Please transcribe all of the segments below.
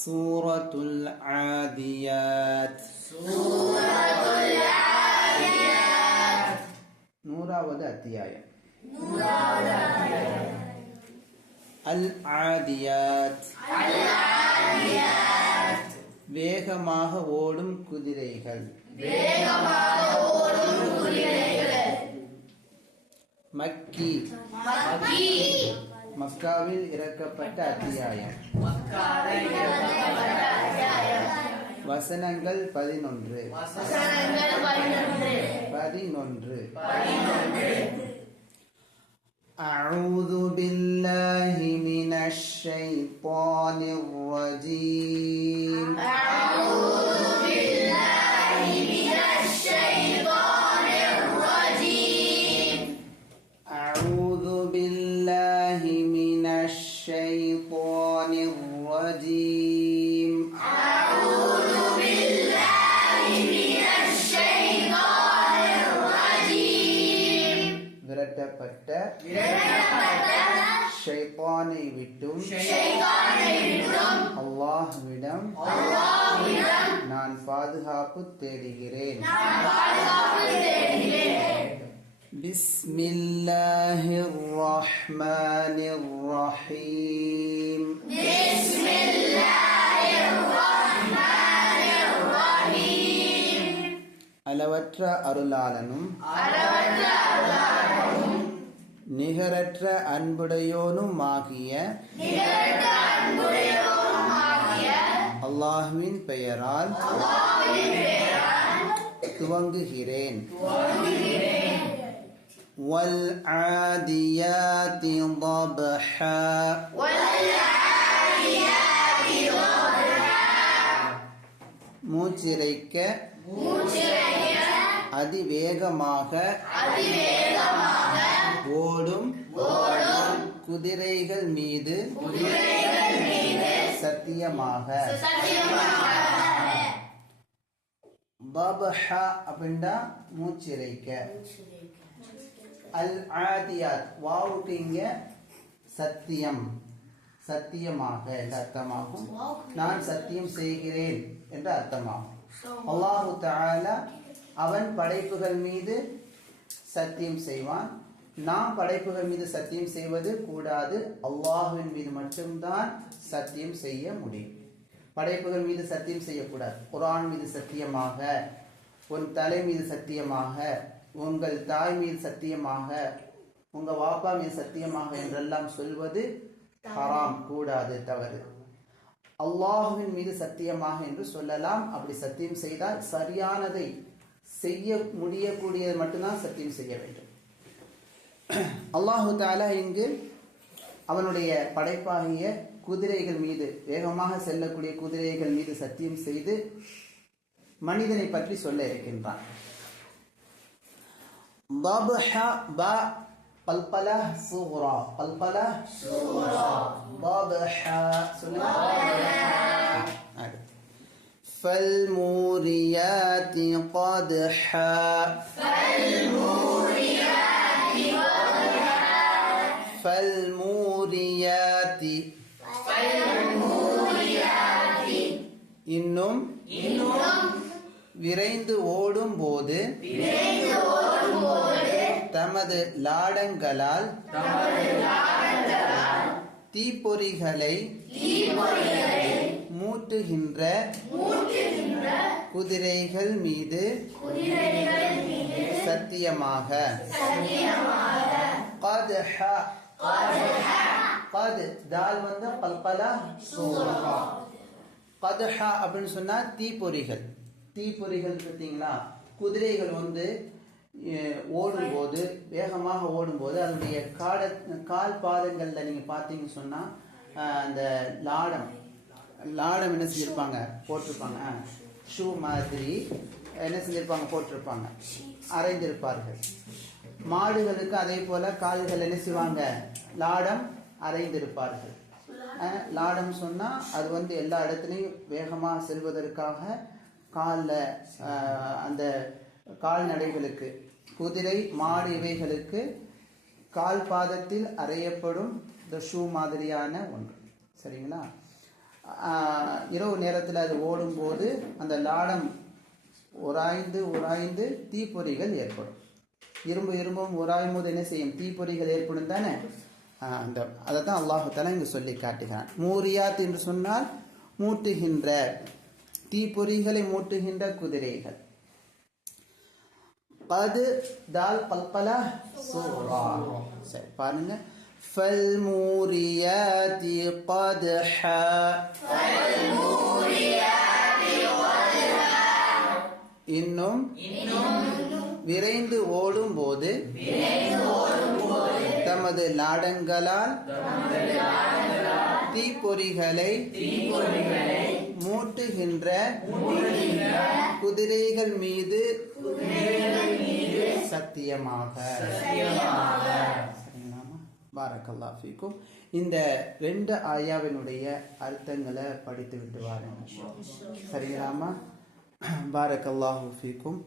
سورة العاديات நூறாவது அத்தியாயம் அல் ஆதியாத் வேகமாக ஓடும் குதிரைகள் மக்கி மக்காவில் இறக்கப்பட்ட அத்தியாயம் வசனங்கள் பதினொன்று பதினொன்று أعوذ بالله من الشيطان الرجيم விரட்டப்பட்ட ஷைத்தானை விட்டும் அல்லாஹ்விடம் நான் பாதுகாப்பு தேடுகிறேன் بسم الله الرحمن الرحيم அளவற்ற அருளாளனும் நிகரற்ற அன்புடையோனும் ஆகிய அல்லாஹுவின் பெயரால் துவங்குகிறேன் والعاديات ضبحا மூச்சிறைக்க அதிவேகமாக ஓடும் குதிரைகள் மீது சத்தியமாக. பபஹா அப்படின்னா மூச்சிறைக்க. அல் ஆதியாத் வாவுக்கு இங்க சத்தியம். சத்தியமாக என்ற அர்த்தமாகும். நான் சத்தியம் செய்கிறேன் என்ற அர்த்தமாகும். அல்லாஹு தஆலா அவன் படைப்புகள் மீது சத்தியம் செய்வான். நாம் படைப்புகள் மீது சத்தியம் செய்வது கூடாது. அல்லாஹுவின் மீது மட்டும்தான் சத்தியம் செய்ய முடியும். படைப்புகள் மீது சத்தியம் செய்யக்கூடாது. குரான் மீது சத்தியமாக உன் தலை மீது சத்தியமாக உங்கள் தாய் மீது சத்தியமாக உங்க வாப்பா மீது சத்தியமாக என்றெல்லாம் சொல்வது ஹராம் கூடாது தவறு. அல்லாஹுவின் மீது சத்தியமாக என்று சொல்லலாம். அப்படி சத்தியம் செய்தால் சரியானதை செய்ய முடியக்கூடியது மட்டும்தான் சத்தியம் செய்ய வேண்டும். அல்லாஹு தாலா இங்கு அவனுடைய படைப்பாகிய குதிரைகள் மீது வேகமாக செல்லக்கூடிய குதிரைகள் மீது சத்தியம் செய்து மனிதனை பற்றி சொல்ல இருக்கின்றான். صغرى ضبحة فالموريات قدحا فالموريات இன்னும் விரைந்து ஓடும் போது தமது லாடங்களால் தீப்பொறிகளை மூட்டுகின்ற குதிரைகள் மீது சத்தியமாக قدح قد தால் வந்து பல்பலா சூரா கதஹா அப்படின்னு சொன்னா தீப்பொறிகள் தீப்பொறிகள் பார்த்தீங்களா குதிரைகள் வந்து அஹ், ஓடும்போது வேகமாக ஓடும்போது அதனுடைய கால கால் பாதங்கள்ல நீங்க பார்த்தீங்கன்னு சொன்னா அஹ், அந்த லாடம் லாடம் என்ன செஞ்சிருப்பாங்க? போட்டிருப்பாங்க. ஷூ மாதிரி என்ன செஞ்சிருப்பாங்க? போட்டிருப்பாங்க. அரைந்திருப்பார்கள். மாடுகளுக்கு அதே போல கால்கள் என்ன செய்வாங்க? லாடம் அரைந்திருப்பார்கள். லாடம் சொன்னா அது வந்து எல்லா இடத்துலையும் வேகமாக செல்வதற்காக காலில் அந்த கால்நடைகளுக்கு குதிரை மாடு இவைகளுக்கு கால் பாதத்தில் அறையப்படும் இந்த ஷூ மாதிரியான ஒன்று. சரிங்களா? இரவு நேரத்தில் அது ஓடும்போது அந்த லாடம் உராய்ந்து உராய்ந்து தீப்பொறிகள் ஏற்படும். இரும்பு இரும்பும் உராயும் போது என்ன செய்யும்? தீப்பொறிகள் ஏற்படும் தானே? அந்த அதை தான் அல்லாஹால இங்கு சொல்லி காட்டுகிறான். மூரியாத் என்று சொன்னால் மூட்டுகின்ற தீப்பொறிகளை மூட்டுகின்ற குதிரைகள். பது தால் பல்பலா சூரா. சரி பாருங்க. فالموريات قدحا இன்னும் விரைந்து ஓடும் போது தமது லாடங்களால் தீப்பொறிகளை மூட்டுகின்ற குதிரைகள் மீது சத்தியமாக சரிங்களாமா பாரக்கல்லா ஃபீக்கும். இந்த ரெண்டு ஆயாவினுடைய அர்த்தங்களை படித்து விட்டு வாருங்க. சரிங்களாமா பாரக்கல்லாஹு ஃபீக்கும்.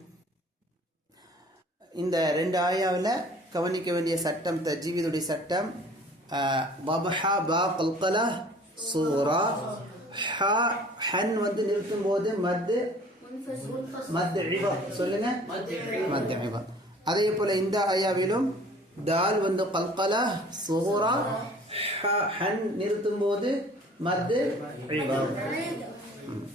இந்த ரெண்டு ஆயாவில் கவனிக்க வேண்டிய சட்டம் தஜீவிதுடைய சட்டம் வபஹா பா கல்கலா சூரா. ஹா ஹன் வந்து நிறுத்தும் போது மத்து மத் இவம் சொல்லுங்க. மத் இவம் அதே போல இந்த ஆயாவிலும் தால் வந்து கல்கலா சூரா ஹ- ஹன் நிறுத்தும் போது மத்து இவம் ம்.